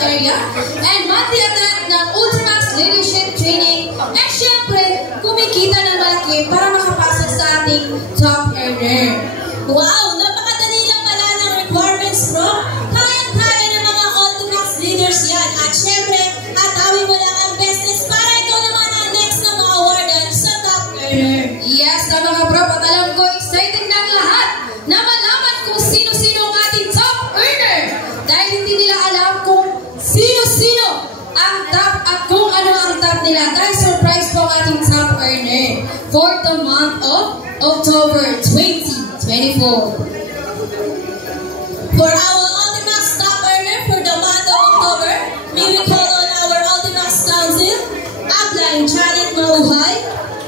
area and monthly attend ng Ultimax Leadership Training at syempre, kumikita ng malaki para makapasok sa ating top earner. Wow! Napakadali lang pala ng requirements, bro. Kaya-kaya ng mga Ultimax leaders yan. At syempre, atawin mo lang ang business para ikaw naman ang next na ma-awardan sa top earner. Yes, tama ka bro. At alam ko, excited na ang lahat na malaman kung sino-sino ang ating top earner. Dahil hindi nila alam kung sino-sino ang top at kung ano ang top nila. Dahil surprise po ang ating top earner for the month of October 2024. For our Ultimax top earner for the month of October, may we call on our Ultimax Council, Upline Janet Maruhay,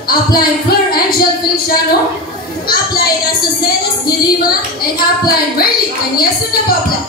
Upline Fleur Angel Feliciano, Upline Azucenas de Lima, and Upline Merly Canyeso de Pobla.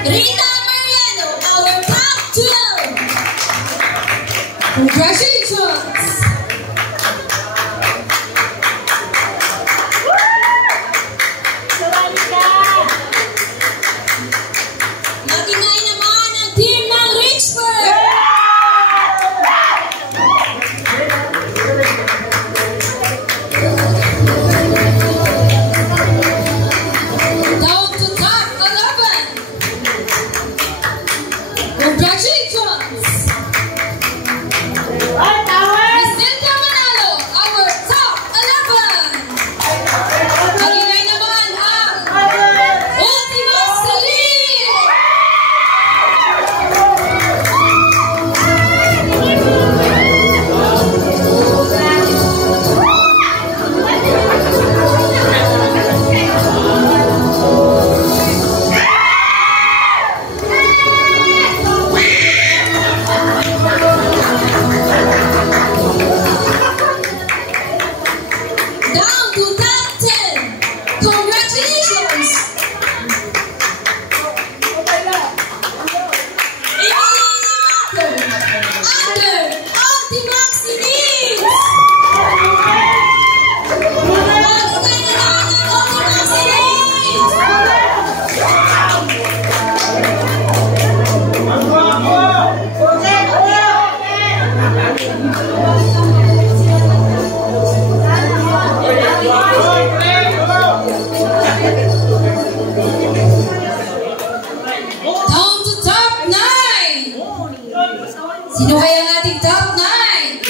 Rita Mariano, our top 12. Congratulations! Matingay naman ang team ng Richburg. Down to top 11. Congratulations! Criselda Manalo, our top 11. Matingay naman ang Ultimax Elite. Down to top 10. Congratulations. Under Ultimax Elite. Ultimax Down to top 9. Sino kaya ang ating top 9?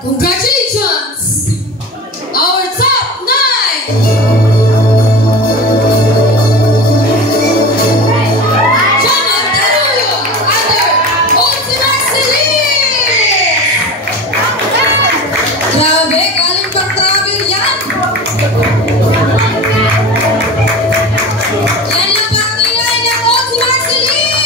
Congratulations! Our top 9! Jonathan Taruyo, under Ultimax Elite! Grabe, galing pang travel yan! Yan lang ba ang nilay ng Ultimax Elite?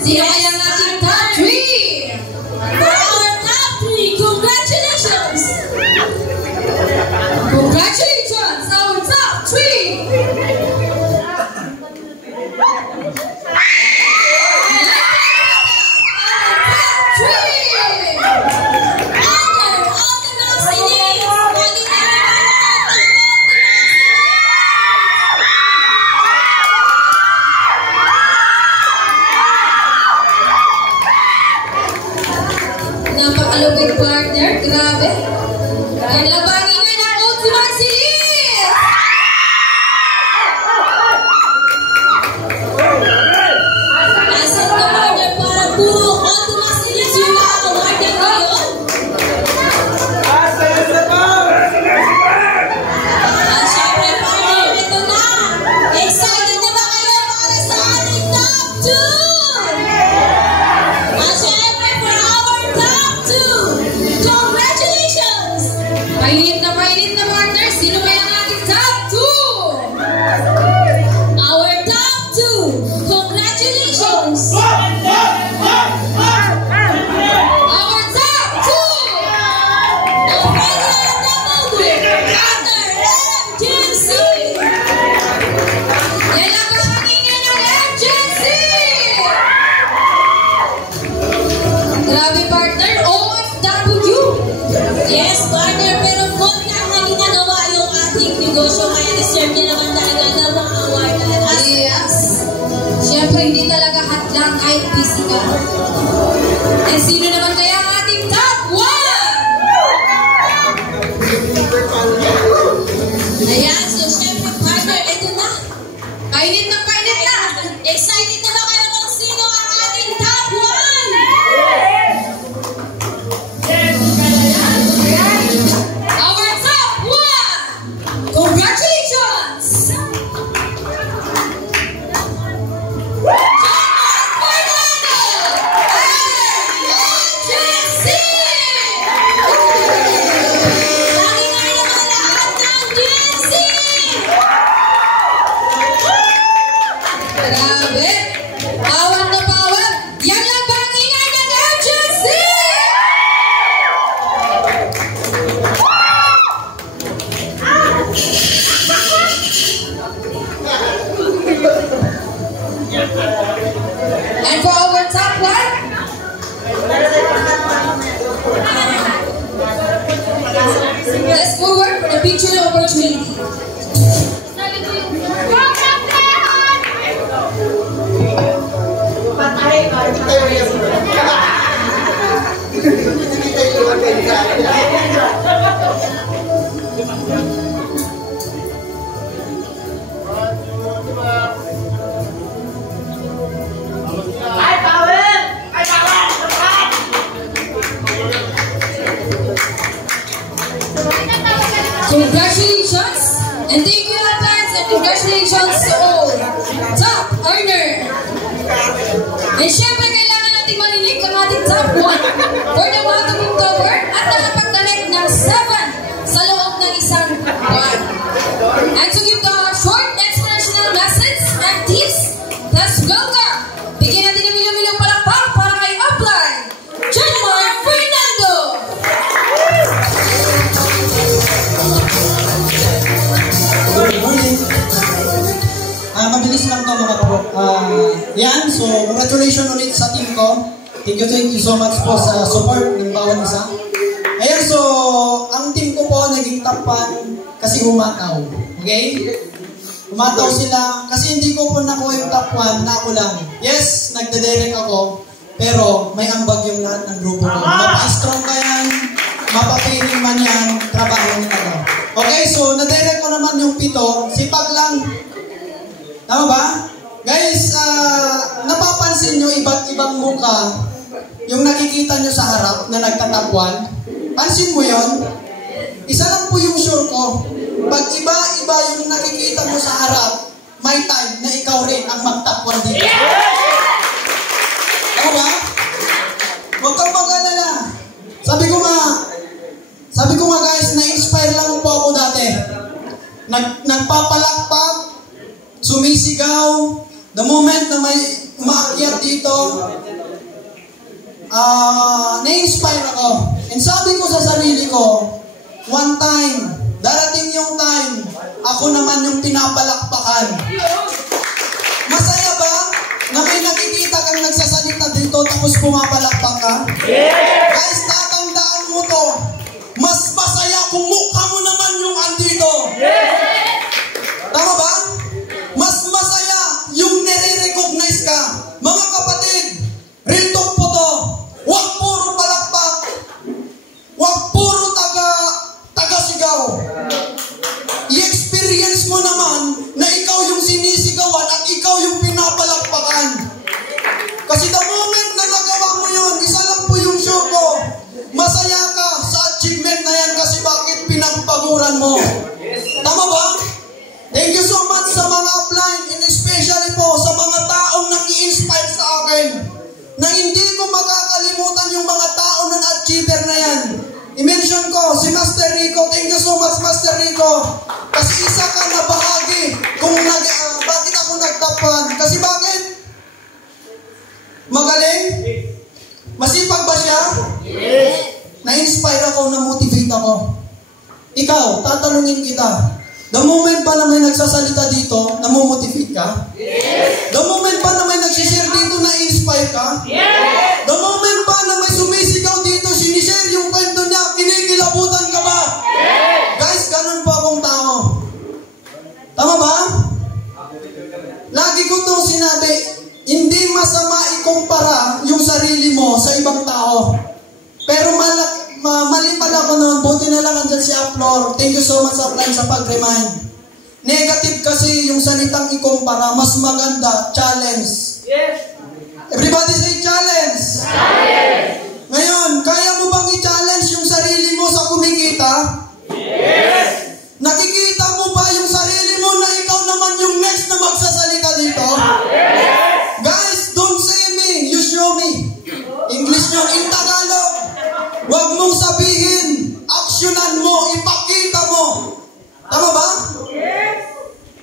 Sino kaya ang ating top 3? For our top 3, congratulations! Congratulations, our top 3! Napakalupit partner, grabe. Yan labangin nyo ng Ultimate Series! Asan ka partner para puro Ultimate Series yung makakawardan ngayon? At syempre partner, ito na! Excited na ba kayo para sa ating top 2? At syempre for our top 2, congratulations! Mainit na partner. Sino kaya ang ating top 2? Our top 2, congratulations! Our top 2! Ang final double winner, Dr. MJC! Lalakas ang ingay ng MJC! Grabe partner, OFW! Yes, partner, pero kontra na ginagawa yung ating negosyo, kaya deserve niya naman talaga ng mga award. Yes! Siyempre, hindi talaga hadlang kahit busy ka. And sino naman kaya ang ating top 1? Ayan, so syempre partner, ito na. Painit na! Excited na ba kayo kung sino ang ating top 1? Our top 1! Congratulations! Lagi nga naman lahat ng GNC! Grabe! Power na power! Yan lang ba ang ingay ng MJC? And for our top 1, let's forward for the picture opportunity. Congratulations and thank you in advance and congratulations to all top earner. And syempre kailangan natin marinig ang ating top 1 for the month of October at nakapag-direct ng 7 sa loob ng isang buwan. And to give the short inspirational lessons and tips, let's welcome. Bigyan natin ng milyong palakpak para kay Upline, John Mark Fernando. Good morning. Mabilis lang to mga bro. Yan, so congratulations ulit sa team ko. Thank you so much po sa support ng bawat isa. Ayan, so ang team ko po naging top 1 kasi humataw. Okay? Humataw sila kasi hindi ko po nakuha yung top 1 na ako lang. Yes, nagde-direct ako, pero may ambag yung lahat ng grupo ko. Mapa-strong ka yan, mapapiring man yan, trabaho nila ko. Okay, so na-direct ko naman yung 7, sipag lang. Tama ba? Guys, napapansin nyo iba't ibang muka yung nakikita nyo sa harap na nagtatapwan. Pansin mo yon? Isa lang po yung sure ko. Pag iba-iba yung nakikita mo sa harap, may time na ikaw rin ang magtapwan dito. Tama ba? Huwag kang mag-alala. Sabi ko nga guys, na-inspire lang po ako dati. Nagpapalakpak, sumisigaw, the moment na may umaakyat dito, na-inspire ako. And sabi ko sa sarili ko, one time, darating yung time, ako naman yung pinapalakpakan. Masaya ba na may nakikita kang nagsasalita dito tapos pumapalakpak ka? Yes! Guys, tatandaan mo to. Mas masaya kung mukha mo naman yung andito. Yes! Tama ba? Mas masaya yung nire-recognize ka. Mga kapatid, real talk po to. Huwag puro palakpak. Huwag puro taga-sigaw. I-experience mo naman na ikaw yung sinisigawan at ikaw yung pinapalakpakan. Kasi the moment na nagawa mo yun, isa lang po yung show ko. Masaya ka sa achievement na yan kasi bakit pinagpaguran mo. Tama ba? Thank you so much sa mga upline and especially po sa mga taong nag-i-inspire sa akin na hindi ko makakalimutan yung mga tao na achiever na yan. I-mention ko si Master Rico. Thank you so much, Master Rico. Kasi isa ka na bahagi kung bakit ako nagtapan. Kasi bakit? Magaling? Masipag ba siya? Yes. Na-inspire ako, na-motivate ako. Ikaw, tatanungin kita. The moment ba na may nagsasalita dito, namomotivate ka? Yes. The moment ba na may nagsishare dito, na-inspire ka? Yes. The moment ba na may sumisigaw dito, sinishare yung kwento niya, kinikilabutan ka ba? Yes. Guys, ganun po akong tao. Tama ba? Lagi ko itong sinabi, hindi masama ikumpara yung sarili mo sa ibang tao. Pero mali pala ako noon, buti na lang andyan si Aplor. Thank you so much, Upline, sa pag-remind. Negative kasi yung salitang ikumpara, mas maganda, challenge. Yes. Everybody say challenge. Challenge. Ngayon, kaya mo bang i-challenge yung sarili mo sa kumikita? Yes. Nakikita mo ba yung sarili mo na ikaw naman yung next na magsasalita dito? Yes. Guys, don't say me, you show me. English nyo, in Tagalog. Huwag mong sabihin, aksyonan mo, ipakita mo. Tama ba? Yes.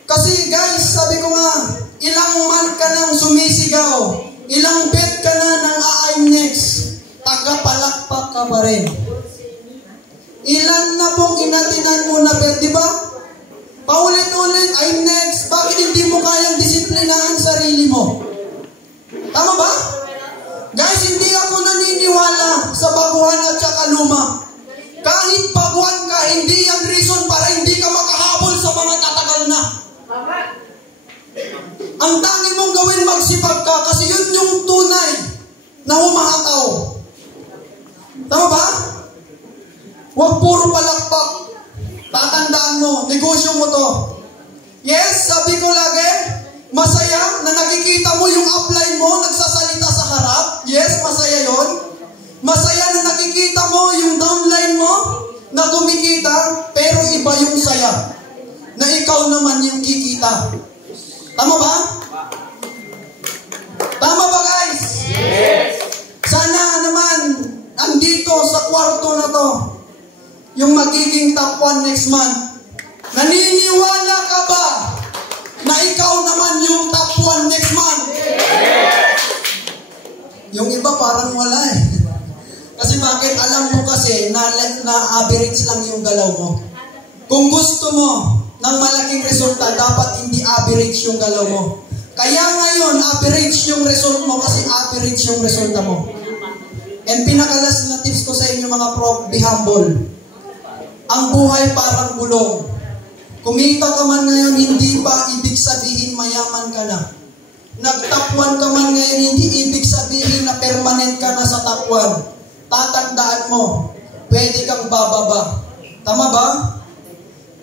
Kasi guys, sabi ko nga, ilang man ka nang sumisigaw, ilang bet ka na ng I'm next, tagapalakpak ka pa rin. Ilan na pong inatinan mo na bet, di ba? Paulit-ulit, I'm next. Bakit hindi mo kayang disiplinahan sarili mo? Tama ba? Guys, hindi ako naniniwala sa baguhan at saka luma. Kahit baguhan ka, hindi yan reason para hindi ka makahabol sa mga tatagal na. Ang tangi mong gawin, magsipag ka kasi yun yung tunay na humahataw. Tama ba? Huwag puro palakpak. Tatandaan mo, negosyo mo to. Yes, sabi ko lagi, masaya na nakikita mo yung upline mo, nagsasalita sa harap. Yes, masaya yon. Masaya na nakikita mo yung downline mo, na kumikita, pero iba yung saya. Na ikaw naman yung kikita. Tama ba? Tama ba guys? Yes. Sana naman, andito sa kwarto na to, yung magiging top 1 next month. Naniniwala ka ba na ikaw naman yung top 1 next month? Yes. Yung iba parang wala eh. Kasi bakit? Alam mo kasi na average lang yung galaw mo. Kung gusto mo ng malaking resulta, dapat hindi average yung galaw mo. Kaya ngayon, average yung result mo kasi average yung resulta mo. And pinakalas na tips ko sa inyo mga prof, be humble. Ang buhay parang gulong. Kumita ka man ngayon, hindi pa ibig sabihin mayaman ka na. Nag-top 1 ka man ngayon, hindi ibig sabihin na permanent ka na sa top 1. Tatandaan mo, pwede kang bababa. Tama ba?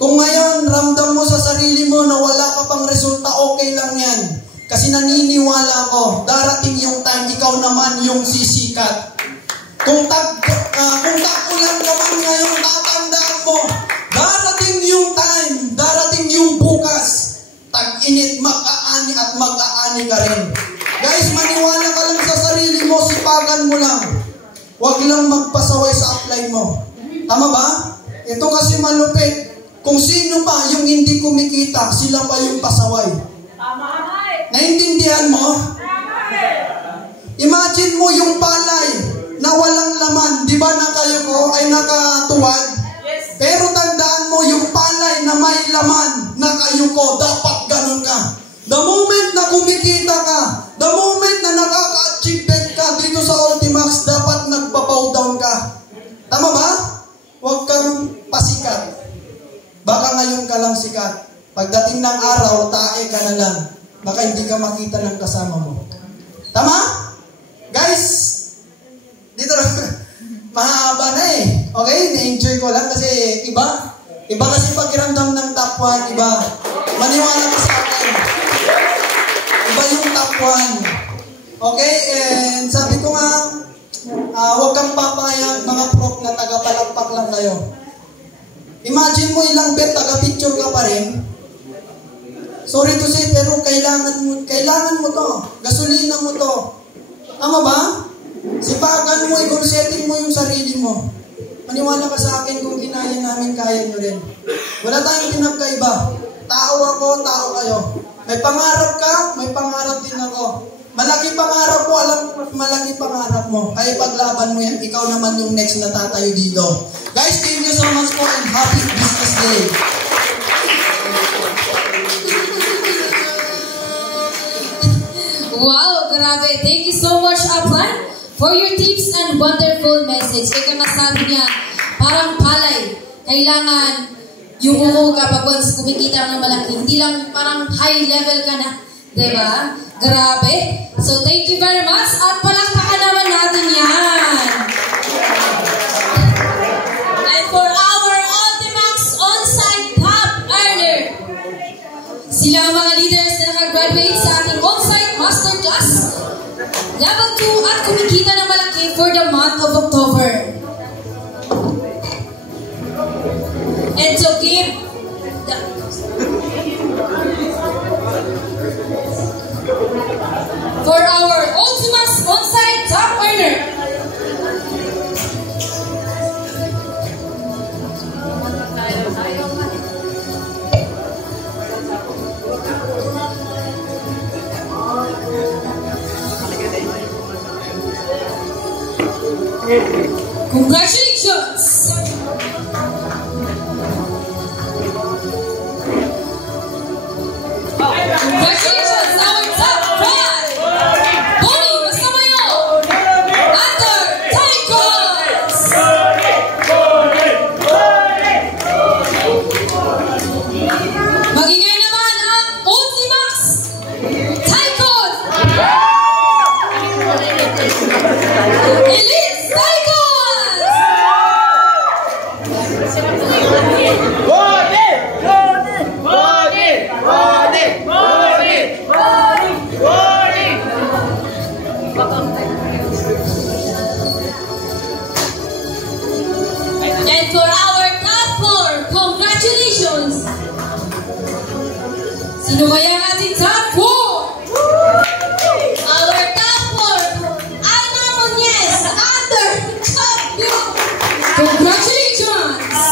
Kung ngayon, ramdam mo sa sarili mo na wala ka pang resulta, okay lang yan. Kasi naniniwala ko, darating yung time, ikaw naman yung sisikat. Kung takulan ka man ngayon, tatandaan mo, darating yung time, darating yung bukas, tag-init, mag-aani at mag-aani ka rin. Guys, maniwala ka lang sa sarili mo, sipagan mo lang. Huwag lang magpasaway sa upline mo. Tama ba? Ito kasi malupit. Kung sino pa yung hindi kumikita, sila pa yung pasaway. Naintindihan mo? Imagine mo yung palay na walang laman. Di ba na kayo ko ay nakatuwad? Pero tandaan mo yung palay na may laman na kayo ko. Dapat ganun ka. The moment na kumikita ka, the moment na nakaka-achievement ka dito sa Ultimax, dapat nagpa-bow down ka. Tama ba? Huwag kang pasikat. Baka ngayon ka lang sikat. Pagdating ng araw, tae ka na lang. Baka hindi ka makita ng kasama mo. Tama? Guys, dito mahaba na eh. Okay? Na-enjoy ko lang kasi iba. Iba kasi pakiramdam ng top 1. Iba. Maniwala ka sa akin. Iba yung top 1. Okay? And sabi ko nga, huwag kang papayag mga prof na taga-palakpak lang kayo. Imagine mo ilang bet, taga-picture ka pa rin. Sorry to say, pero kailangan mo to. Gasolina mo to. Tama ba? Sipagan mo, i-goal setting mo yung sarili mo. Maniwala ka sa akin kung kinaya namin, kaya nyo rin. Wala tayong pinagkaiba. Tao ako, tao kayo. May pangarap ka, may pangarap din ako. Malaki pangarap mo, alam ko malaki pangarap mo. Kaya paglaban mo yan, ikaw naman yung next na tatayo dito. Guys, thank you so much po and happy business day. Wow, grabe. Thank you so much, Aplan, for your tips and wonderful message. Ika nga sabi niya, parang palay. Kailangan yung kapag once kumikita ng malaki, hindi lang parang high level ka na. Diba? Grabe. So, thank you very much. At palakpakan naman natin yan. And for our Ultimax on-site top earner, Sila ang mga leaders na nakagraduate sa ating on-site masterclass level 2 at kumikita ng malaki for the month of October. And to give for our Ultimax on-site top earner, congratulations! Congratulations, our top 5! Boni Masamayo! Under Taikos! Magingay naman ang Ultimax Taikos! Elite Taikos! and for our top 4, congratulations! Sino kaya ang ating top 4? Our top 4, Alma Muñez, under champion! Congratulations!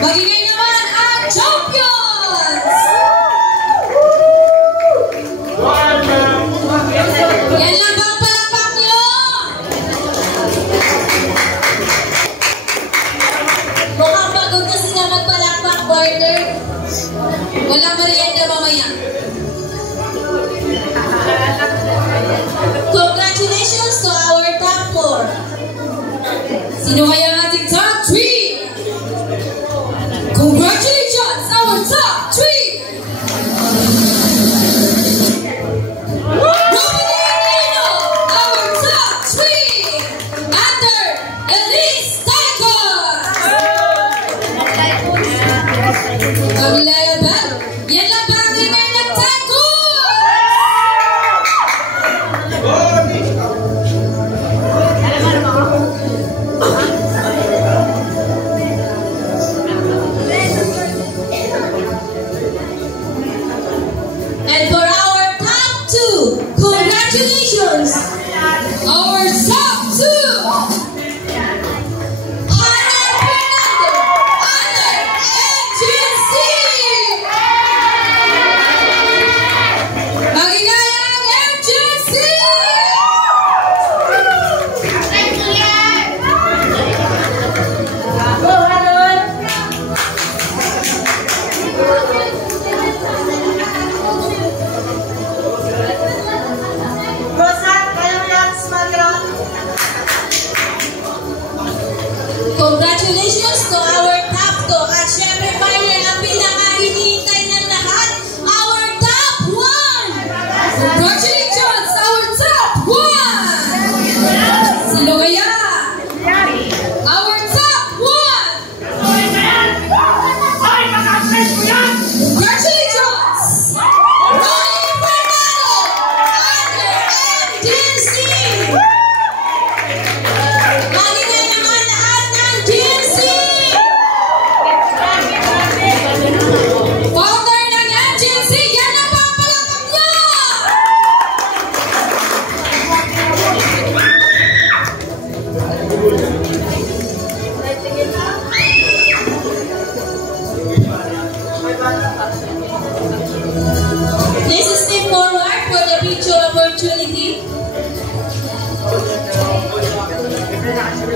Magingay naman ang champions! Yan lang ba ang palakpak nyo? Mukhang pagod na sila magpalakpak, partner. Walang merienda mamaya. Congratulations to our top 4. Sino kaya ang ating top 3? Congratulations, our top 3! Robin Aquino, our top 3! Under Elise Taikos! Pagilala ba? Yan lang ba ang ingay ng Taikos? And for our top 2, congratulations! Our top 2! Hannah Fernando, under NGC!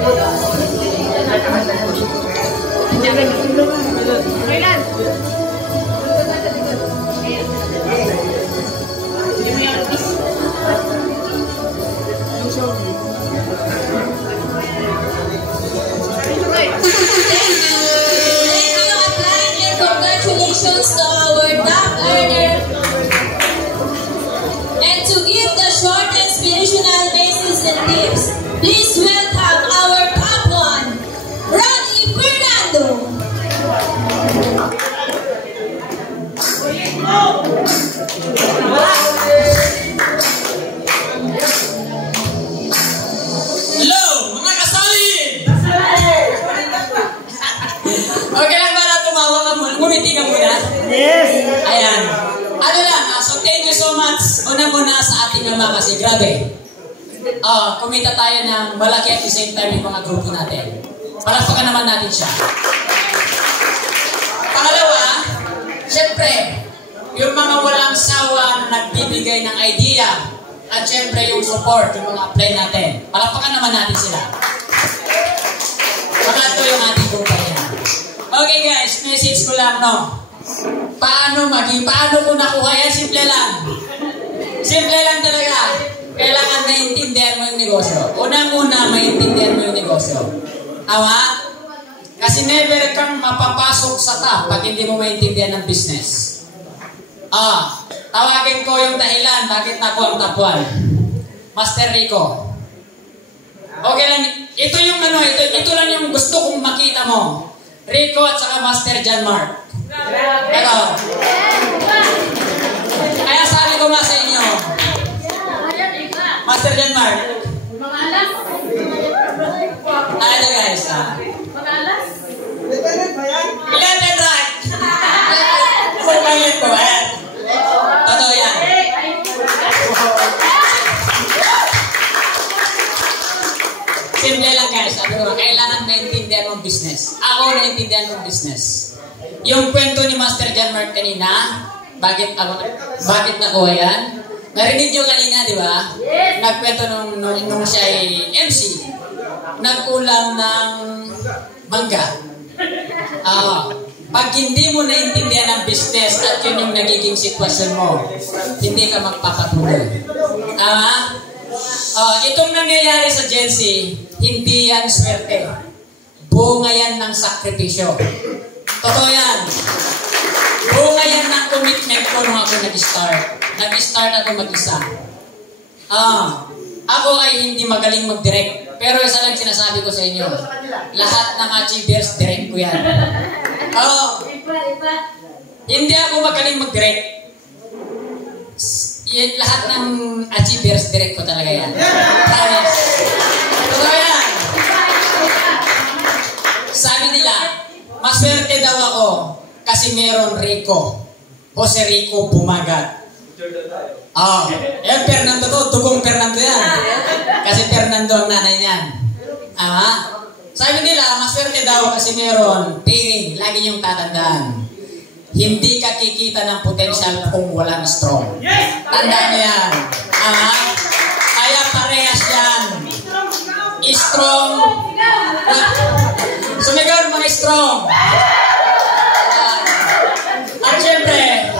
Congratulations to our top earner. And to give the short inspirational messages and tips, please welcome our top one, Ronnie Fernando. Hello, mga kasalin! Okay lang ba na tumawa ka muna? Ngumiti ka muna? Yes! Ayan. Ano lang, so thank you so much. Una-muna sa ating ama kasi grabe. Kumita tayo ng malaki at the same time yung mga grupo natin. Palakpakan naman natin siya. Pangalawa, syempre, yung mga walang sawa na nagbibigay ng idea at syempre yung support, yung mga apply natin. Palakpakan naman natin sila. Pangatlo yung ating grupo niya. Okay guys, message ko lang, no? Paano ko nakuha yan? Simple lang. Simple lang talaga. Kailangan maintindihan mo yung negosyo. Unang-una, maintindihan mo yung negosyo. Tama? Kasi never kang mapapasok sa top pag hindi mo maintindihan ng business. Tawagin ko yung dahilan bakit ako ang top 1. Master Rico. Okay lang. Ito yung ito lang yung gusto kong makita mo. Rico at saka Master John Mark. Ito. Kaya sabi ko nga sa inyo, Master John Mark. Ano guys? Left and right. Isang pangit ko. Ayan. Totoo yan. Simple lang guys. Sabi ko, kailangan maintindihan mong business. Ako naintindihan mong business. Yung kwento ni Master John Mark kanina, bakit nakuha yan? Narinig nyo kanina, di ba? Nagkwento nung siya ay MC. Nagkulang ng mangga. Pag hindi mo naintindihan ang business at yun yung nagiging sitwasyon mo, hindi ka magpapatuloy. Itong nangyayari sa Gen Z, hindi yan swerte. Bunga yan ng sakripisyo. Totoo yan. Bunga yan ng commitment ko nung ako nag-start. Nag-start ako mag-isa. Ako ay hindi magaling mag-direct. Pero isa lang sinasabi ko sa inyo. Lahat ng achievers, direct ko yan. Hindi ako magaling mag-direct. Lahat ng achievers, direct ko talaga yan. Promise. Totoo yan. Sabi nila, maswerte daw ako kasi meron Rico. Jose Rico Bumagat. Fernando to. Tugong Fernando yan. Kasi Fernando ang nanay niyan. Sabi nila, maswerte daw kasi meron pairing. Lagi niyong tatandaan. Hindi ka kikita ng potential kung walang strong. Tandaan niyo yan. Kaya parehas yan. Strong. Sumigaw mga strong. At syempre,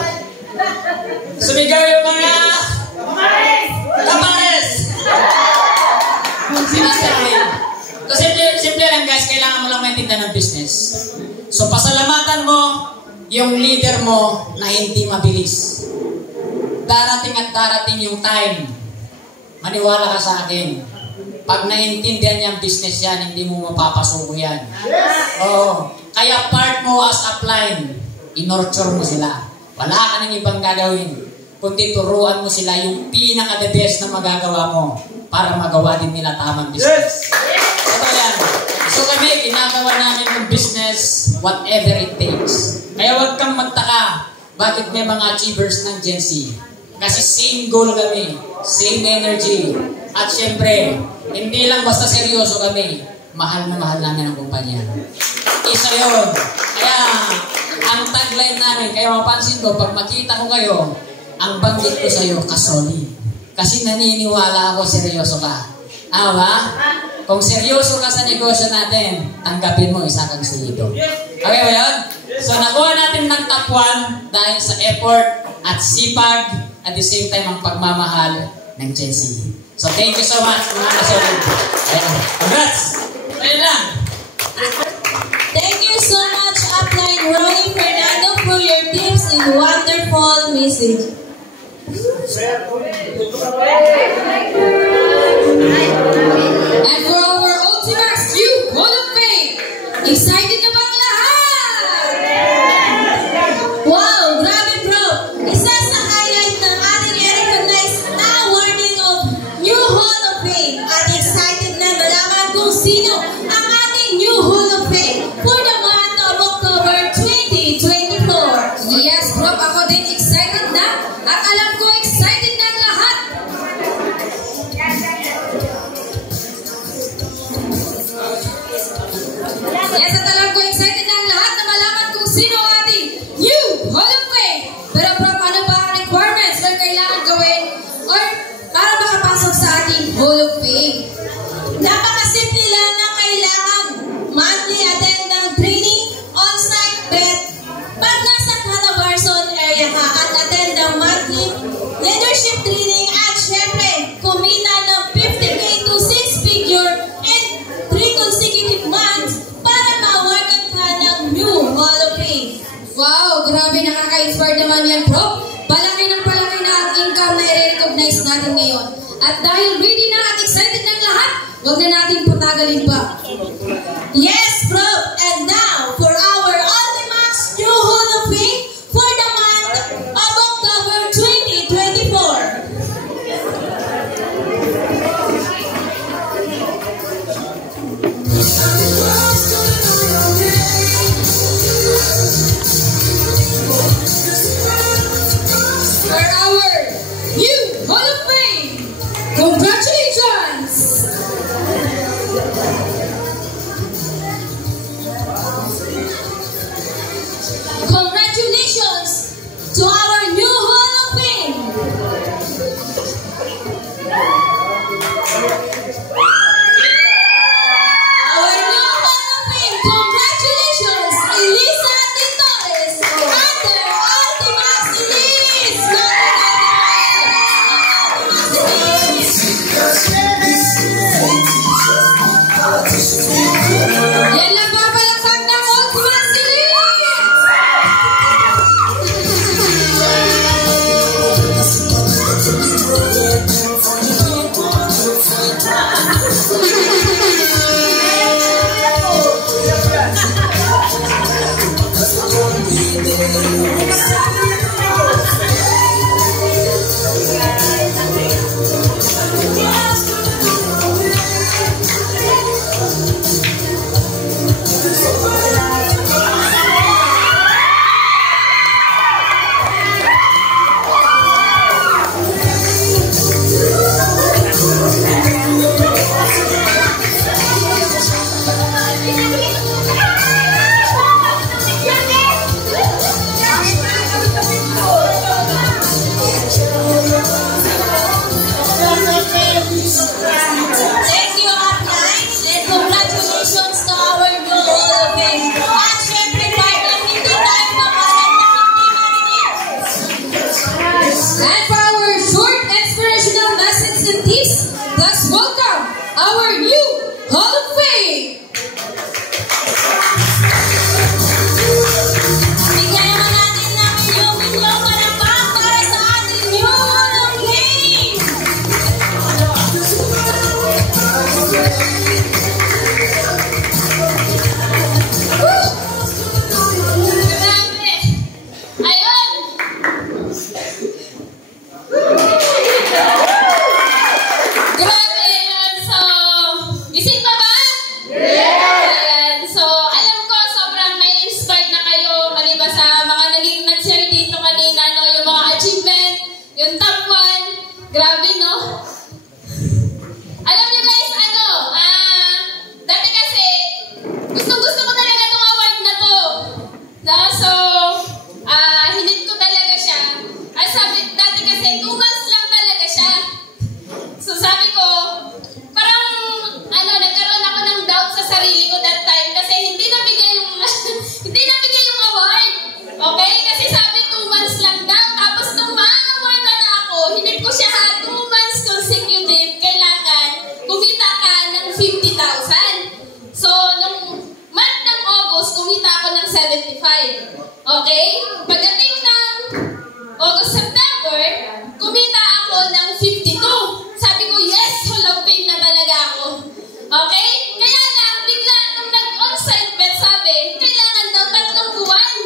sumigaw yung mga kapares. Si Master Lee. So simple lang guys, kailangan mo lang maintindihan ng business. So pasalamatan mo yung leader mo na hindi mabilis. Darating at darating yung time. Maniwala ka sa akin. Pag naintindihan niya ang business yan, hindi mo mapapasuko yan. Kaya part mo as upline, inorture mo sila. Wala ka nang ibang gagawin. Kundi turuan mo sila yung pinaka-the best na magagawa mo para magawa din nila tamang business. Ito yan. So kami, ginagawa namin yung business whatever it takes. Kaya huwag kang magtaka bakit may mga achievers ng Gen Z. Kasi same goal kami, same energy. At syempre, hindi lang basta seryoso kami, mahal na mahal namin ang kumpanya. Isa yun. Kaya, ang tagline namin, kaya mapansin ko, pag makita ko kayo, ang banggit ko sa'yo, kasoli. Kasi naniniwala ako, seryoso ka. Tama? kung seryoso ka sa negosyo natin, tanggapin mo, isa kang solido. Okay ba yun? So, nakuha natin ng top 1 dahil sa effort at sipag at the same time ang pagmamahal ng Gen Z. So, thank you so much mga kasolid. Congrats! Ayun lang. Thank you so much, Upline Ronnie Fernando, for your tips and wonderful message. And for our Ultimax Youth Hall of Fame, excited na bang lahat? Wow, grabe bro! Isa sa highlight ng ating i-recognize na awarding of New Hall of Fame at excited na malaman kung sino ang ating New Hall of Fame for the month of October 2024. Yes, Prof. Ako din excited na. At alam ko excited na ang lahat. Yes, at alam ko excited na ang lahat na malaman kung sino ang ating New Hall of Fame. Pero Prof, ano ba ang requirements na kailangan gawin or para makapasok sa ating Hall of Fame? Napakasimple lang na kailangan monthly attend ng training, on-site bet, pag nasa Calabarzon area ka at attend ng monthly leadership training at syempre kumita ng 50K to 6 figure in 3 consecutive months para ma-awardan ka ng New Hall of Fame. Wow, grabe, nakaka-inspire naman yan, Prof. Palaki ng palaki na ang income na i-recognize natin ngayon. At dahil ready na at excited ng lahat, huwag na natin patagalin pa. Yes, Prof. And now, for our Ultimax New Hall of Fame for the month of October 2024. For our New Hall of Fame, congratulations! Congratulations to our New Hall of Fame. Our New Hall of Fame, congratulations, Elisa De Torres, under Ultimax Elise. Yan lang ba palakpak ng Ultimax Elite? Thank you, Upline, and congratulations to our New Hall of Fame. At syempre, partner, hindi tayo mawalan ng hindi marinig. And for our short inspirational lessons and tips, let's welcome our New Hall of Fame. Bigyan naman natin ng milyon-milyon palakpak para sa ating New Hall of Fame. Grabe. Ayun. Grabe yan. So, gising pa ba? Ayan. So, alam ko, sobrang na-inspired na kayo maliba sa mga naging nag-share dito kanina, no? Yung mga achievement, yung top 1. Grabe, no? Alam niyo guys, Okay? Pagdating ng August, September, kumita ako ng 52. Sabi ko, yes, Hall of Fame na talaga ako. Okay? Kaya lang, bigla nung nag-onsite bet, sabi, kailangan daw 3 buwan.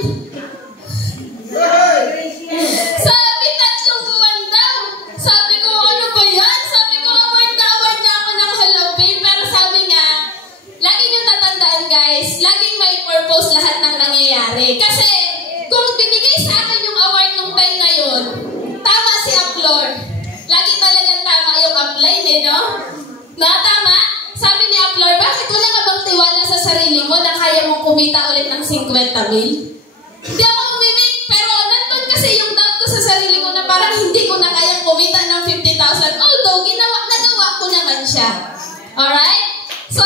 Sabi, 3 buwan daw. Sabi ko, ano ba yan? Sabi ko, award na ako ng Hall of Fame. Pero sabi nga, lagi nyo tatandaan guys, laging may purpose lahat ng nangyayari. Kasi, kung binigay sa akin yung award nung time na yun, tama si Uplor. Lagi talagang tama yung upline no? Tama? Sabi ni Uplor, bakit wala ka bang tiwala sa sarili mo na kaya mong kumita ulit ng 50 mil? Hindi ako umimik, pero nandun kasi yung doubt ko sa sarili ko na parang hindi ko na kayang kumita ng 50,000. Although, nagawa ko naman siya. Alright? So,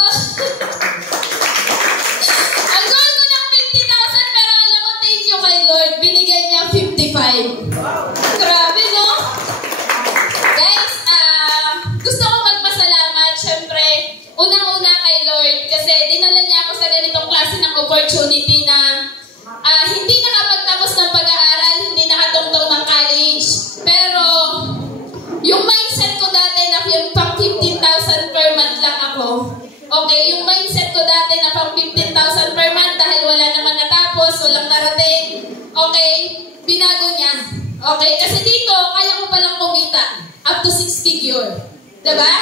ang goal ko ng 50,000, pero alam mo, thank you kay Lord, binigay niya 55. Grabe, no? Guys, gusto ko magpasalamat, syempre, unang-una kay Lord, kasi dinala niya ako sa ganitong klase ng opportunity na hindi nakapagtapos ng pag-aaral, hindi nakatungtong ng college, pero yung mindset ko dati na pang 15,000 per month lang ako. Okay, yung mindset ko dati na pang 15,000 per month dahil wala naman natapos, walang narating. Okay, binago niya. Okay, kasi dito, kaya ko palang kumita. Up to 6 figure. Diba?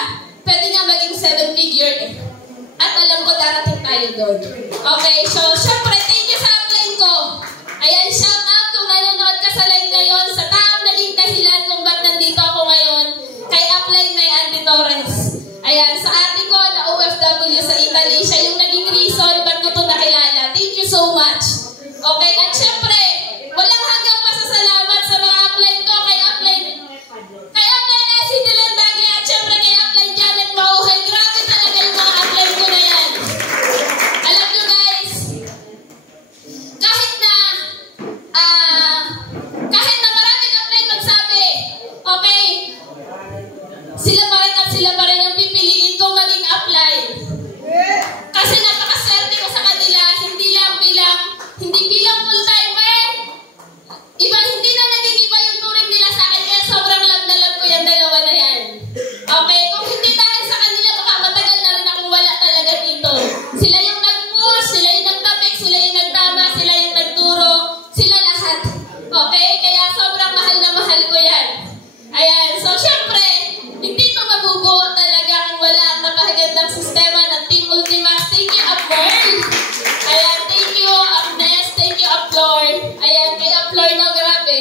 Pwede nga maging 7 figure eh. At alam ko darating tayo doon. Okay, so syempre, thank you sa upline ko. Ayan, shout out kung nanonood ka sa live ngayon, sa taong naging dahilan kung ba't nandito ako ngayon, kay upline may Andy Torres. Ayan, sa ate ko na OFW sa Italy, siya yung naging reason ba't ko ito nakilala. Thank you so much. Okay, at syempre, walang hanggang pasasalamat sa mga upline ko, kay upline S. Dilandagi, at syempre kay upline Janet Mauhay. Grabe talaga yung mga upline ko na yan. Alam nyo guys, kahit na maraming upline magsabi, okay, sila pa rin yung pipiliin kong maging upline. Kasi napakaswerte ko sa kanila, hindi bilang full-timer. Hindi na naging iba yung turing nila sa akin, kaya sobrang love na love ko yung dalawa na yan. Okay, kung hindi dahil sa kanila, baka matagal na rin akong wala talaga dito. Sila yung nag-push, sila yung nagtapik, sila yung nagtama, sila yung nagturo, sila lahat. Okay, kaya sobrang mahal na mahal ko yan. Ayan, so syempre, hindi ito mabubuo talaga kung wala ang napakagandang sistema ng Team Ultimax. Thank you, Upworld. Ayan, thank you, Upness. Thank you, Uplor. Ayan, kay Uplor, no, grabe.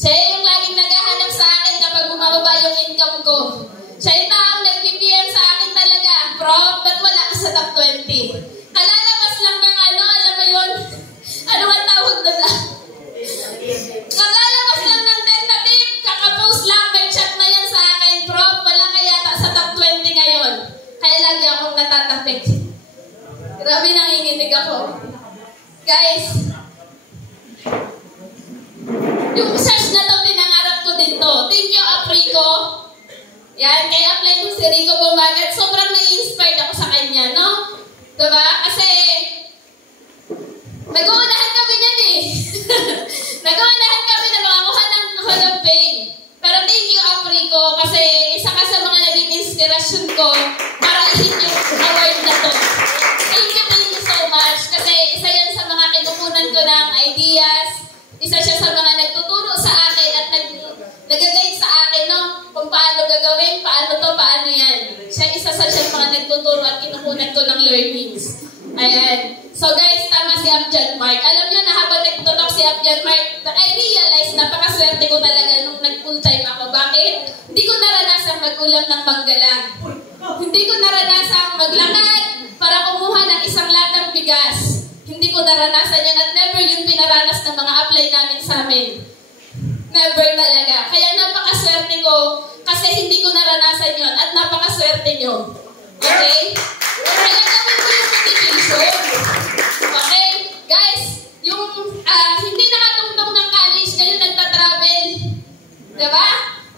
Siya yung laging naghahanap sa akin kapag bumababa yung income ko. Siya yung taong nag-PPM sa akin talaga. Prof, ba't wala ka sa top 20? Kalalabas lang ng alam mo yun? Ano ang tawag na lang? Kalalabas lang ng tentative. Kakapost lang, may chat na yan sa akin. Prof, wala ka yata sa top 20 ngayon. Kaya lagi akong natatapik. Grabe, nanginginig ako. Guys, yung search na to, pinangarap ko din to. Thank you, Aprico. Yan, kay apply mo si Rico Bumagat. Sobrang na-inspired ako sa kanya, no? Diba? Kasi, nag-uunahan kami niyan eh. Nag-uunahan kami na makakuha ng Hall of Fame. Pero thank you, Aprico, kasi isa ka sa mga naging inspirasyon ko para i-hit yung award na to. Thank you so much. Kasi isa yan sa mga kinukunan ko ng ideas. Isa siya sa mga nagtuturo sa akin at nag-guide sa akin, no? Kung paano gagawin, paano to, paano yan. Siya isa sa mga nagtuturo at kinukunan ko ng learnings. Ayan. So guys, tama si Abjan Mark. Alam nyo na habang nagtutok si Abjan Mark, I realize napakaswerte ko talaga nung nag-full time ako. Bakit? Hindi ko naranasang mag-ulam ng manggalang. Hindi ko naranasang maglakad para kumuha ng isang latang bigas. Hindi ko naranasan yan at never yung pinaranas ng mga apply namin sa amin. Never talaga. Kaya napakaswerte ko kasi hindi ko naranasan yon at napakaswerte nyo. Okay? Kaya gawin ko yung motivation. Okay? Guys, yung hindi nakatungtong ng college, kayo nagtatravel. Diba?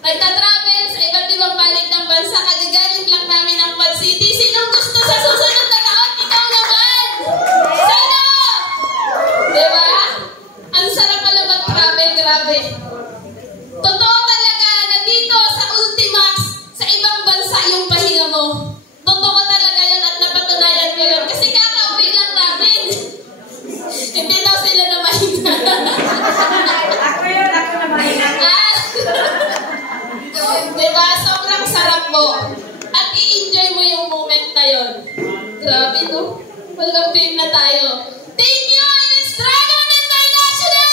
Nagtatravel sa iba't ibang panig ng bansa. Kagagaling lang namin ng Quad City. Sinong gusto sa susunod na taon? Ikaw naman! Sana! Diba? Grabe, no? Walang fame na tayo. Thank you, Ines Dragon International!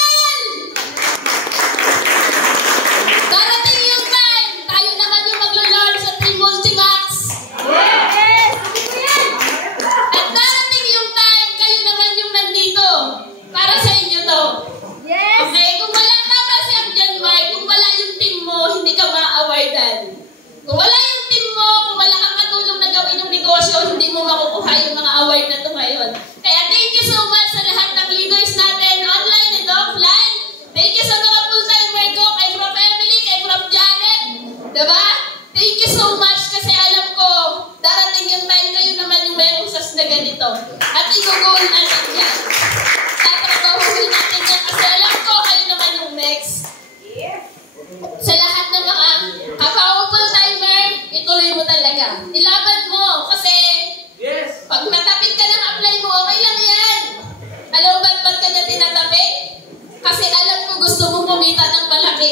Darating yung time, tayo naman yung maglo-launch sa 3 Multimax. At darating yung time, kayo naman yung nandito. Para sa inyo to. Okay, kung wala tama si Abjan Mike, kung wala yung team mo, hindi ka ma-awardan. Kung wala yung team mo, kung wala kang katulong na gawin yung negosyo, hindi mo makukuha yung mga award na to ngayon. Kaya thank you so much sa lahat ng leaders natin, online and offline. Thank you sa mga full-timer ko, kay Prof. Emily, kay Prof. Janet. Diba? Thank you so much kasi alam ko, darating yung time kayo naman yung may usas na ganito. At i-goal natin yan. Tatrabahuin natin yan kasi alam ko kayo naman yung next. Sa lahat ng mga kapao full-timer, ituloy mo talaga. Ilaban mo kasi pag natapit ka ng apply mo, okay lang yan. Alam mo ba't ka na tinatapit? Kasi alam ko gusto mong kumita ng malaki.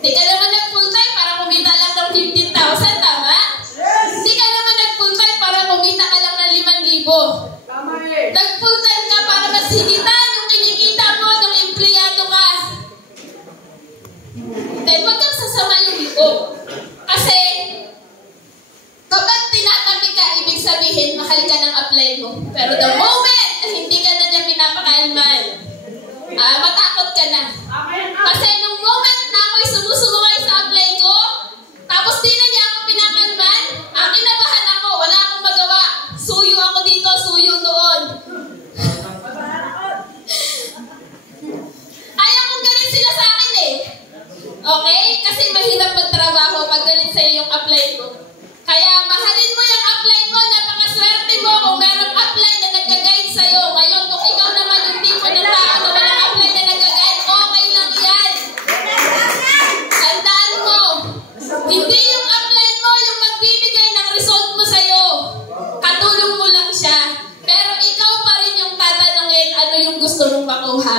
Hindi ka naman nag-full-time para kumita lang ng 15,000, tama? Hindi ka naman nag-full-time para kumita ka lang ng 5,000. Nag-full-time ka para mas higitan yung kinikita mo nung empleyado ka. Dahil wag kang sasama yung loob. Kasi kapag tinatabi ka, ibig sabihin, mahal ka ng apply mo. Pero the moment na hindi ka na niya pinapakaalman, matakot ka na. Kasi nung moment na ako'y sumusumukay sa apply ko, tapos di na niya ako pinakalman, kinabahan ako, wala akong magawa. Suyo ako dito, suyo doon. Ayaw kong ganin sila sa akin eh. Okay? Kasi mahirap magtrabaho pag galit sa'yo yung apply mo. Kaya mahalin mo yung apply mo, napakaswerte mo kung merong apply na nag-guide sa'yo. Ngayon, kung ikaw naman yung tipo ng tao na walang apply na nag-guide, okay lang yan. Tandaan mo, hindi yung apply mo yung magbibigay ng result mo sa'yo. Katulong mo lang siya. Pero ikaw pa rin yung tatanungin ano yung gusto mong makuha.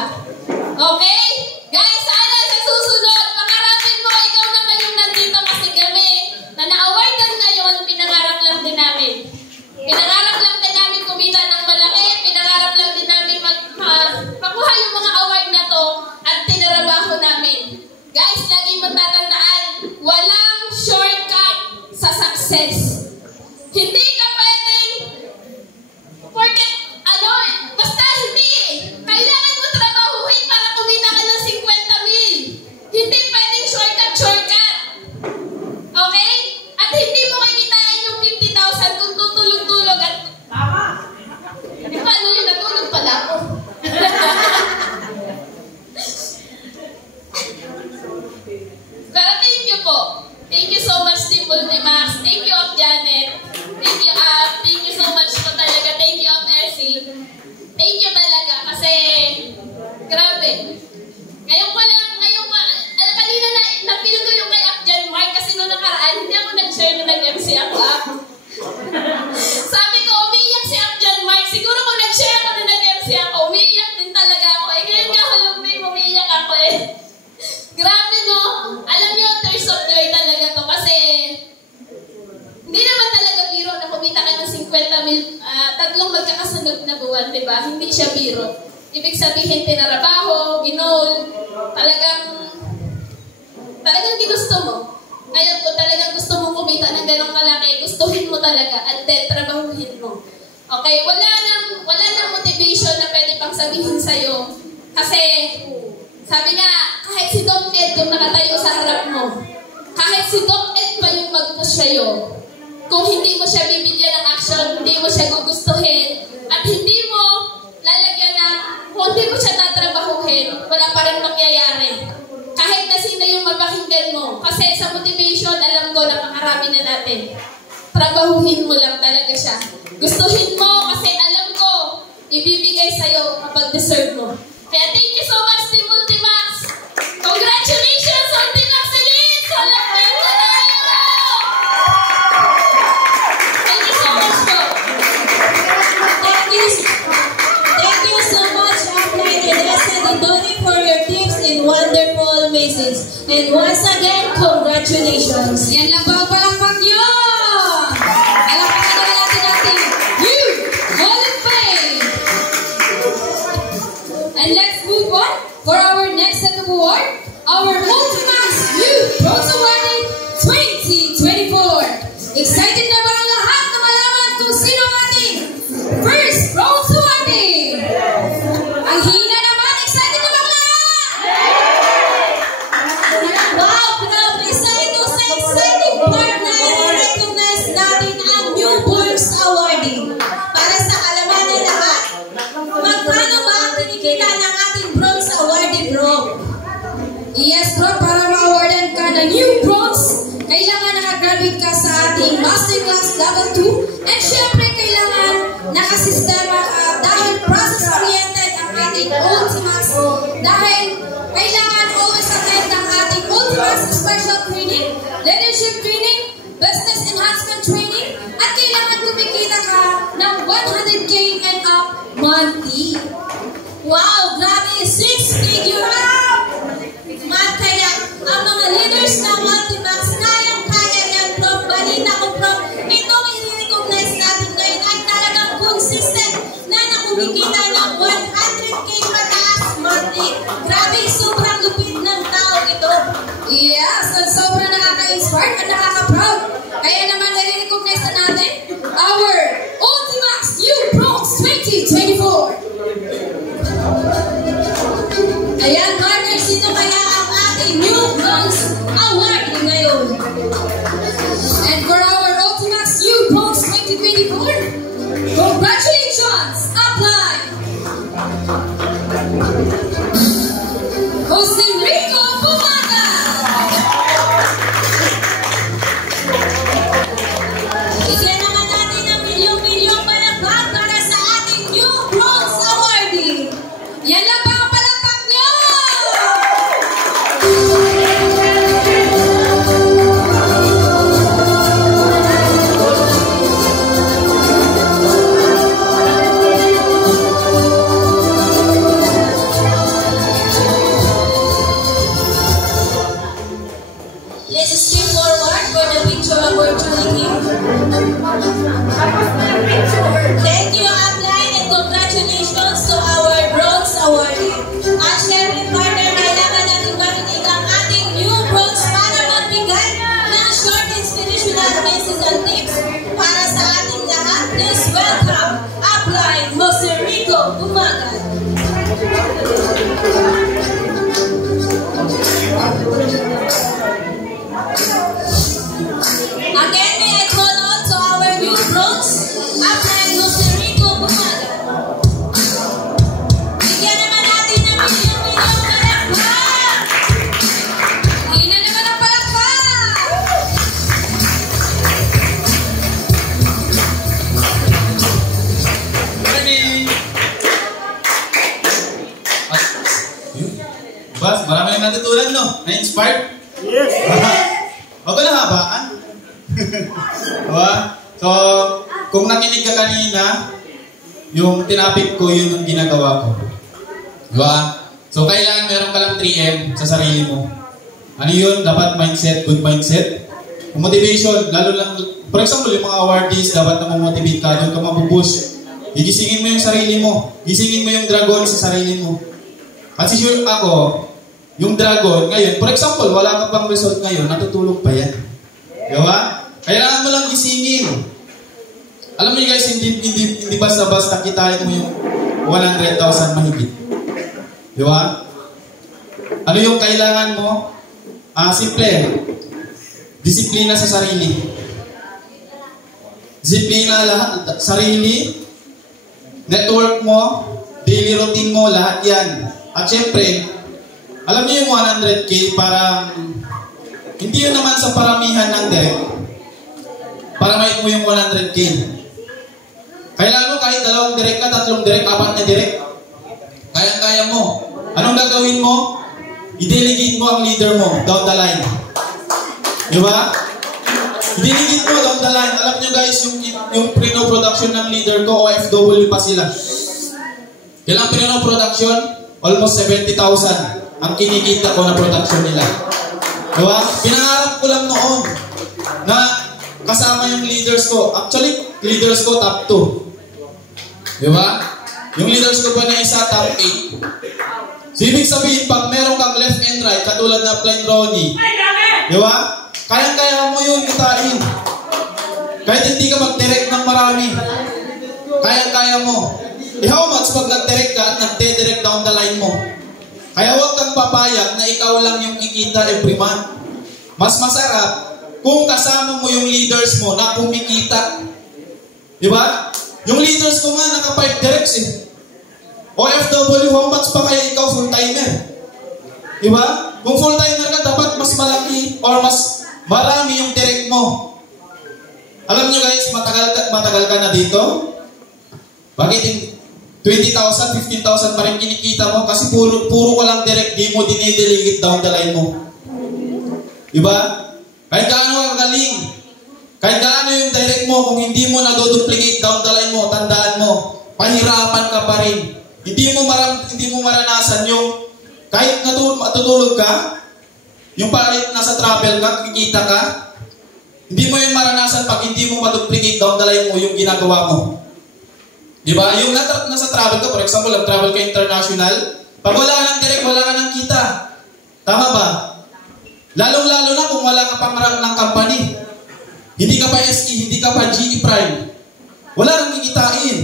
Okay? Guys, sana sa susunod, pangarapin mo, ikaw naman yung nandito kasi kami na na-awardan ngayon, pinangarap lang din namin. Pinangarap lang din namin kumita ng malaki, pinangarap lang din namin makuha yung mga award na to at tinarabaho namin. Guys, laging matatandaan, walang shortcut sa success. Hindi ka pwedeng forget, basta hindi eh. Kailangan mo trabahuin para kumita ka ng 50,000. Hindi pwedeng shortcut. Okay? At hindi mo kikitain yung 50,000 kung tutulog-tulog at... Tama! Paano yun? Natulog pala ako. Pero thank you po. Thank you so much, Team Multimax. Thank you, Janet. Thank you, thank you so much po talaga. Thank you, Essie. Thank you talaga kasi grabe. Kanina na-feel ko yung kay Abjan Mike kasi noong nakaraan, hindi ako nag-share na nag-MC ako. Sabi ko, umiiyak si Abjan Mike. Siguro kung nag-share ako na nag-MC ako, umiiyak din talaga ako. Ngayon nga, halong may umiiyak ako eh. Grabe no? Alam niyo, tears of joy talaga to kasi hindi naman talaga biro na kumita ka ng 50,000, tatlong magkakasunod na buwan, di ba? Hindi siya biro. Ibig sabihin, tinarabaho, ginol, talagang ginusto mo. Ngayon, kung talagang gusto mong kumita ng ganong malaki, gustuhin mo talaga at then trabahuhin mo. Okay? Wala nang motivation na pwede pang sabihin sa'yo. Kasi, sabi nga, kahit si Doc Ed yung nakatayo sa harap mo, kahit si Doc Ed pa yung mag-push sa'yo, kung hindi mo siya bibigyan ng action, hindi mo siya gugustuhin, at hindi mo lalagyan na, kung hindi mo siya tatrabahuhin, wala pa rin mangyayari. Kahit na sino yung mapakinggan mo. Kasi sa motivation, alam ko, napakarami na natin. Trabahuhin mo lang talaga siya. Gustuhin mo kasi alam ko, ibibigay sa'yo kapag deserve mo. Kaya thank you so much, Team Multimax! Congratulations, Multimax Elite! Salapin na tayo! Thank you so much po! Thank you so much, Upline and Doni, for your tips and wonderful message. And once again, congratulations! Yan lang ba palakpak yun? Palakpakan na natin natin. for our next set of award, our Ultimax Youth Bronze Awarding 2024. Excited na ba ang lahat na malaman kung sino ang ating first Bronze Awarding? Ang hina naman, excited na ba lahat? Wow, grabe! Isa ito sa exciting part na i-recognize natin ang New Boys Awarding. Para sa kalaman ng lahat, magkano ba ang kinikita ng ating Bronze Awarding, bro? Yes, bro, para ma-awardan ka ng new bronze, kailangan nakagraduate ka sa ating Masterclass Level 2 and syempre kailangan nakasistema ka dahil process-oriented ang ating Ultimax dahil kailangan always attend ang ating Ultimax Special Training, Leadership Training, Business Enhancement Training at kailangan kumikita ka ng 100K and up monthly. Wow, grabe! 6-figure up! Kaya ang mga leaders ng Ultimax, kayang-kaya yan, Prof. Balita ko, Prof. Itong i-recognize natin ngayon ay talagang consistent na nakumikita ng 100K pataas monthly. Grabe, sobrang lupit ng tao ito. Yes, at sobrang nakaka-inspire at nakaka-proud. Kaya naman i-recognize na natin our Ultimax Youth Bronze 2024. Ayan, partners, ito kaya ang ating New Bronze Award ngayon. And for our Ultimax Youth Bronze 2024, congratulations! Apply! Jose Rico Bumaga! Bigyan naman natin ng milyong-milyong palakpak para sa ating New Bronze Awarding. Yan lang ba ang palakpak niyo? Let's skip forward for the picture opportunity. Thank you, Upline, and congratulations to our Bronze Awardee. At syempre, partner, kailangan natin marinig ang ating new bronze para magbigay ng short inspirational message and tips para sa ating lahat. Please welcome, Upline, Jose Rico Bumaga. Again, may I call out to our new bronze, Upline Jose Rico Bumaga. Bigyan naman natin ng milyong-milyong palakpak! Hina naman ang palakpak! Ready! Bas, marami nang natutunan, no? Na-inspired? Yes! Huwag ko lang habaan. Diba? So, kung nakinig ka kanina, yung tinapik ko, yun yung ginagawa ko. Diba? So, kailangan meron ka lang 3M sa sarili mo. Ano yun? Dapat mindset, good mindset. Motivation, lalo lang, for example, yung mga awardees, dapat na mamotivate ka, doon ka mabubush. Gigisingin mo yung sarili mo. Gisingin mo yung dragon sa sarili mo. Kasi sure ako, yung dragon, ngayon, for example, wala ka pang result ngayon, natutulog pa yan. Diba? Kailangan mo lang gisingin. Alam mo guys, hindi basta-basta kitain mo yung 100,000 mahigit. Diba? Ano yung kailangan mo? Simple. Disiplina sa sarili. Disiplina lahat, sarili, network mo, daily routine mo, lahat yan. At syempre, alam niyo yung 100K parang hindi yun naman sa paramihan ng direct. Para may mo yung 100K. Kailangan mo kahit 2 direct ka, 3 direct, 4 na direct. Kaya-kaya mo. Anong gagawin mo? I-delegate mo ang leader mo down the line. Diba? I-delegate mo down the line. Alam nyo guys, yung pre-no-production ng leader ko, OFW pa sila. Kailang pre-no-production? Almost 70,000 ang kinikita ko na production nila. Diba? Pinangarap ko lang noon na kasama yung leaders ko. Actually, leaders ko top 2. Diba? Yung leaders ko pa na isa top 8. So, ibig sabihin, pag meron kang left and right, katulad na Plain Ronnie, di ba? Kayang-kaya mo yun kitain. Kahit hindi ka mag-direct ng marami, kayang-kaya mo. How much pag nag-direct ka at nag-direct down the line mo? Kaya huwag kang papayag na ikaw lang yung kikita every month. Mas masarap kung kasama mo yung leaders mo na kumikita. Di ba? Yung leaders ko nga naka-5 directs eh. OFW, how much pa kaya ikaw full-timer? Di ba? Kung full-timer ka, dapat mas malaki or mas marami yung direct mo. Alam nyo guys, matagal ka na dito? Bakit 20,000, 15,000 pa rin kinikita mo? Kasi puro ko lang direct, di mo dinidelegate down the line mo. Diba? Kahit gaano ka galing, kahit gaano yung direct mo, kung hindi mo na-duplicate down the line mo, tandaan mo, pahirapan ka pa rin. Hindi mo maranasan yung, kahit matutulog ka, yung parang nasa travel ka, kikita ka, hindi mo yung maranasan pag hindi mo ma-duplicate down the line mo yung ginagawa mo. Diba? Yung nasa travel ka, for example, nag-travel ka international, pag wala ka ng direct, wala ka ng kita. Tama ba? Lalong-lalo na kung wala ka pang rank ng company. Hindi ka pa SE, hindi ka pa GE Prime. Wala kang kikitain.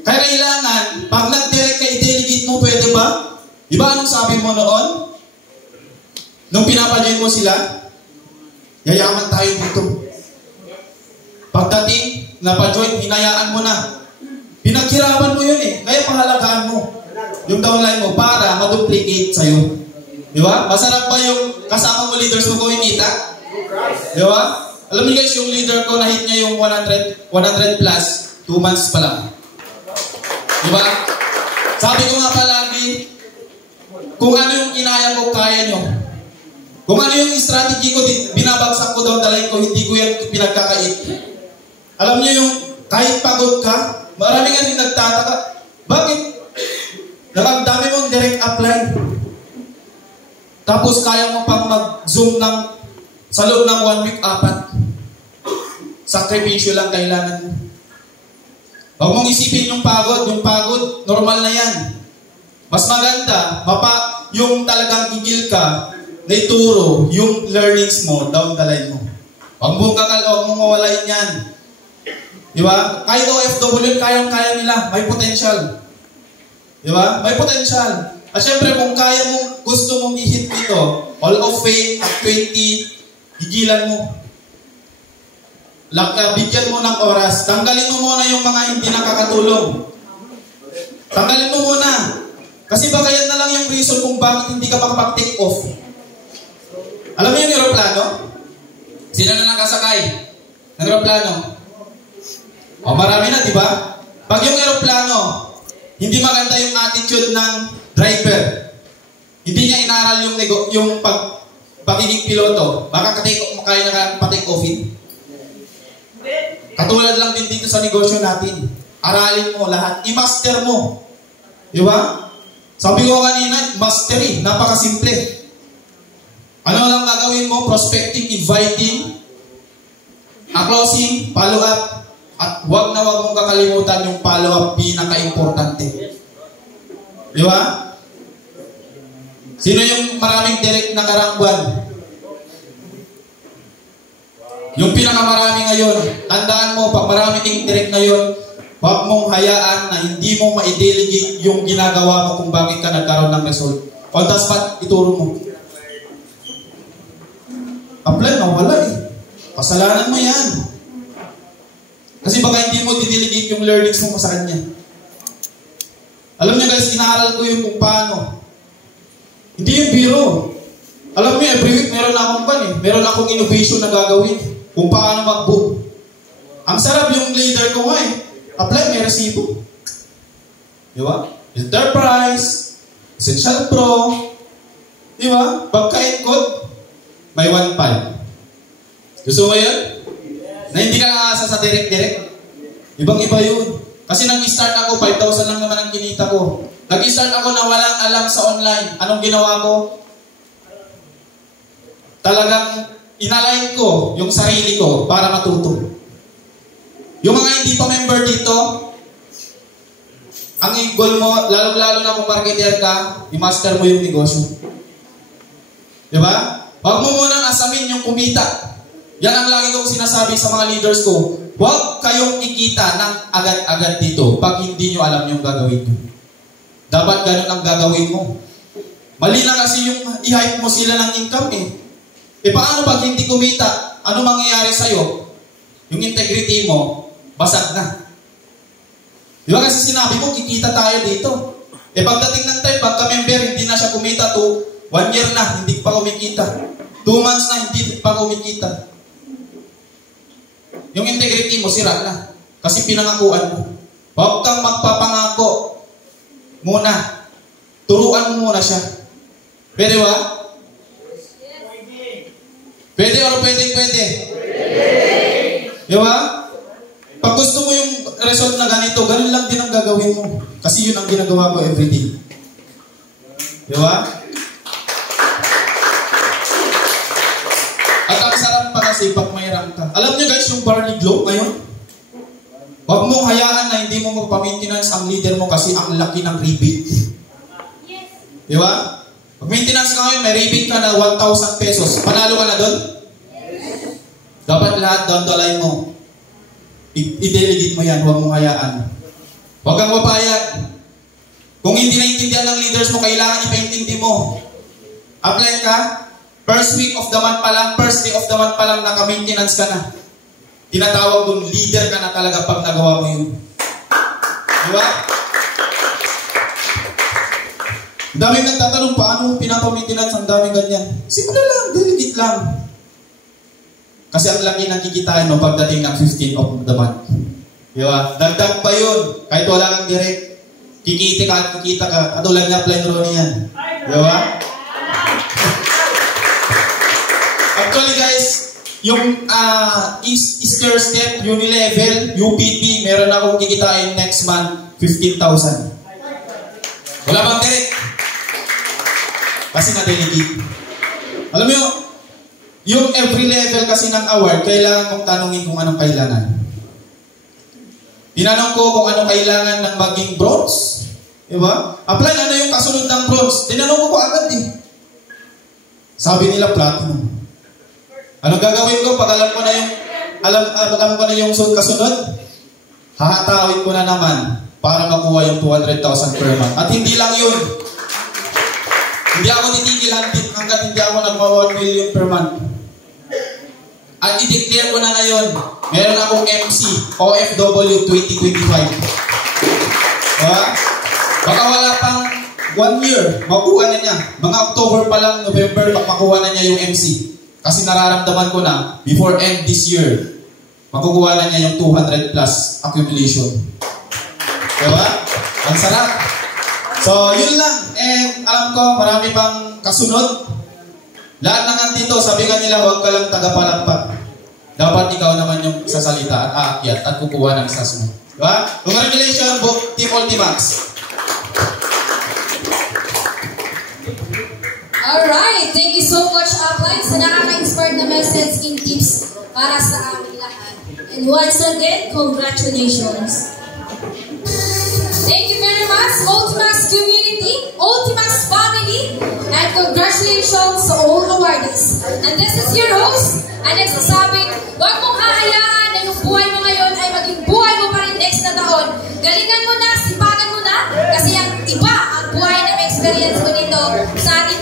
Kaya kailangan, pag nag-direct ka, i-delegate mo, pwede ba? Diba anong sabi mo noon? Nung pinapajoin mo sila, yayaman tayo dito. Pagdating, napajoin, hinayaan mo na. Pinaghirapan mo yun eh. Kaya pahalagaan mo yung downline mo para ma-duplicate sa'yo. Di ba? Masarap ba yung kasama mo leaders mo kumikita? Di ba? Alam niyo guys, yung leader ko, na-hit niya yung 100 plus, 2 months pa lang. Di ba? Sabi ko nga palagi, kung ano yung kinaya ko, kaya nyo. Kung ano yung strategy ko, binabagsak ko down the line ko, hindi ko yan pinagkakait. Alam niyo yung kahit pagod ka, marami nga din nagtataka. Bakit? Dami mong direct upline. Tapos kaya mo pang mag-zoom sa loob ng 1 week, 4. Sakripisyo lang kailangan mo. Huwag mong isipin yung pagod. Yung pagod, normal na yan. Mas maganda, yung talagang gigil ka, na ituro yung learnings mo down the line mo. Huwag mong mawalain yan. Di ba? Kahit OFW, kayang-kaya nila. May potential. Di ba? May potential. At syempre, kung kaya mong, gusto mong i-hit dito, all of fame at 20, higilan mo. Bigyan mo ng oras. Tanggalin mo muna yung mga hindi nakakatulong. Tanggalin mo muna. Kasi baka yan na lang yung reason kung bakit hindi ka makapag-take off. Alam mo yung aeroplano? Sino na nakasakay ng aeroplano? O marami na, di ba? Pag yung aeroplano, hindi maganda yung attitude ng driver. Hindi niya inaral yung pagiging piloto. Baka kaya na pa-take offin. Katulad lang din dito sa negosyo natin. Aralin mo lahat. I-master mo. Di ba? Sabi ko kanina, mastery. Napakasimple. Ano lang gagawin mo? Prospecting, inviting, closing, follow-up. At huwag na huwag mong kakalimutan yung follow-up, pinaka-importante. Di ba? Sino yung maraming direct na karangbuan? Yung pinakamarami ngayon, tandaan mo, pag maraming direct ngayon, huwag mong hayaan na hindi mo ma-delegate yung ginagawa mo kung bakit ka nagkaroon ng result. On the spot, ituro mo. Apply na, wala eh. Kasalanan mo yan. Kasi baka hindi mo didelegate yung learnings mo sa kanya. Alam niyo guys, inaaral ko yung kung paano. Hindi yung biro. Alam niyo, every week meron akong innovation na gagawin. Kung paano mag-book. Ang sarap yung leader ko nga eh. Apply, may resibo. Di ba? Enterprise, Essential Pro. Di ba? Pagka-encode, may 1.5. Gusto mo yun? Na hindi ka nakaasa sa direct-direct. Ibang-iba yun. Kasi nag-start ako, 5,000 lang naman ang kinita ko. Nag-start ako na walang alam sa online. Anong ginawa ko? Talagang inalign ko yung sarili ko para matuto. Yung mga hindi pa member dito, ang goal mo, lalo-lalo na kung marketer ka, i-master mo yung negosyo. Diba? Huwag mo munang asamin yung kumita. Yan ang lagi kong sinasabi sa mga leaders ko. Huwag kayong ikita ng agad-agad dito pag hindi nyo alam yung gagawin nyo. Dapat ganun ang gagawin mo. Mali na kasi yung i-hype mo sila ng income eh. E paano pag hindi kumita? Ano mangyayari sa'yo? Yung integrity mo, basag na. Di ba kasi sinabi mo, kikita tayo dito. E pagdating ng time, pagka-member, hindi na siya kumita to 1 year na, hindi pa kumikita. 2 months na, hindi pa kumikita. Yung integrity mo, sira na. Kasi pinangakuan mo. Huwag kang magpapangako muna. Turuan mo muna siya. Pwede ba? Pwede o pwede? Pwede. Di ba? Pag gusto mo yung result na ganito, ganun lang din ang gagawin mo. Kasi yun ang ginagawa ko everyday. Di ba? At ang sarap pa kasi pag may rank ka. Alam niyo guys, yung Barley Glow ngayon, huwag mong hayaan na hindi mo magpa-maintenance ang leader mo kasi ang laki ng rebate. Di ba? Pag maintenance ka ngayon, may rebate ka na 1,000 pesos. Panalo ka na doon? Dapat lahat doon dolay mo. I-delegate mo yan, huwag mong hayaan. Huwag kang mapayag. Kung hindi naintindihan ng leaders mo, kailangan ipaintindi mo. Apply ka, first week of the month pa lang, first day of the month pa lang, naka-maintenance ka na. Tinatawag doon, leader ka na talaga pag nagawa mo yun. Di ba? Ang daming nagtatanong, paano mo pinapamaintenance? Ang daming ganyan. Simple lang, delegate lang. Kasi ang laki ng kikitain mo pagdating ng 15 of the month. Di ba? Dagdag pa yun. Kahit wala kang direct. Kikita ka. Katulad nga Plain Ronnie yan. Di ba? Actually guys, yung Easter Step, Unilevel, UPP, meron akong kikitain next month, 15,000. Wala bang direct? Kasi na-delegate. Alam mo yung every level kasi ng award, kailangan kong tanungin kung anong kailangan. Tinanong ko kung anong kailangan ng maging bronze. Diba? Apply, ano yung kasunod ng bronze? Tinanong ko agad eh. Sabi nila platinum. Anong gagawin ko pag alam ko na yung kasunod? Hahatawin ko na naman para makuha yung 200,000 per month. At hindi lang yun. Hindi ako titigil hanggat hindi ako nagpa 1 million per month. At i-declare ko na ngayon, meron akong MC, OFW 2025. Diba? Baka wala pang 1 year, makuha na niya. Mga October pa lang, November, makuha na niya yung MC. Kasi nararamdaman ko na, before end this year, makukuha na niya yung 200 plus accumulation. Diba? Ang sarap. So, yun lang. And alam ko, marami pang kasunod. Lahat ng andito, sabi ka nila, huwag ka lang tagapalakpak. Dapat ikaw naman yung sasalita at aakyat at kukuha ng sas mo. Diba? Congratulations, Team Ultimax. Alright, thank you so much, Upline, sa nakaka-inspired na message in tips para sa aming lahat. And once again, congratulations. Thank you very much, Ultimax community, Ultimax family, and congratulations sa all awardees. And this is your host, ang nagsasabing, huwag mong hahayaan na yung buhay mo ngayon ay maging buhay mo pa rin next na taon. Galingan mo na, sipagan mo na, kasi ang iba ang buhay na may experience mo dito sa ating